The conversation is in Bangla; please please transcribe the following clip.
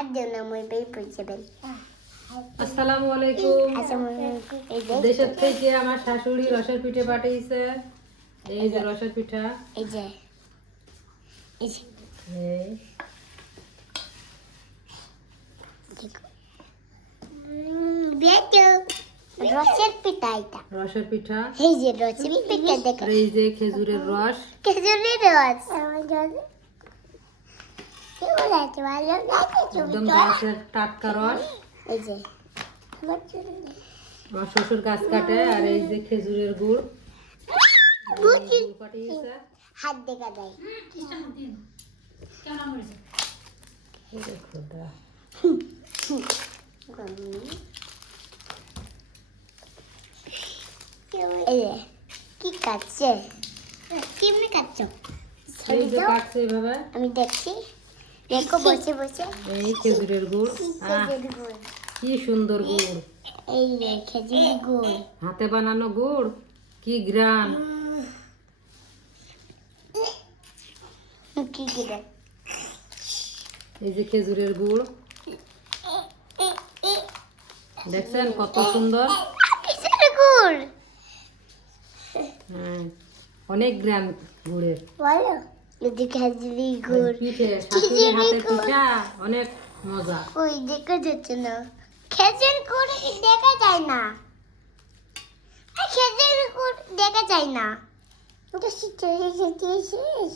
হাত দেও না মই বের পড়ে যাবেন আসসালামু আলাইকুম। আচ্ছা মই এই যে দেশের থেকে আমার শাশুড়ি রসের পিঠে পাঠিয়েছে। এই যে রসের পিঠা। এই যে এই যে এই দেখো বেটো রসের পিঠা এটা রসের পিঠা এই যে রসের পিঠা দেখো আর এই যে খেজুরের রস। খেজুরের রস কেমন আছে ভালো লাগছে একদম গাছের টাটকা রস। এই যে আমার শ্বশুর গাছ কাটে। আর এই যে খেজুরের গুড় গুড় পাঠিয়েছে। হাত দেখা যায় এই দেখো দা। এই যে কি কাটছে কেমনে কাটছো এই যে কাটছে এইভাবে। আমি দেখছি দেখো বসে বসে এই খেজুরের গুড়। খেজুর গুড় কি সুন্দর গুড়, এই যে খেজুর গুড় হাতে বানানো গুড়, কি গ্রান। কি গিরে এই যে খেজুরের গুড়, দেখছেন কত সুন্দর। খেজুর গুড় হ্যাঁ, অনেক গ্রাম গুড়ের। বলো যদি খেজুরি গুড় পিঠে শাশুড়ির হাতে পিঠা অনেক মজা। ওই দেখা যাচ্ছে না খেজুর গুড় দেখা যায় না খেজুর গুড় দেখা যায় না ওটা শীত হয়ে যেতে শেষ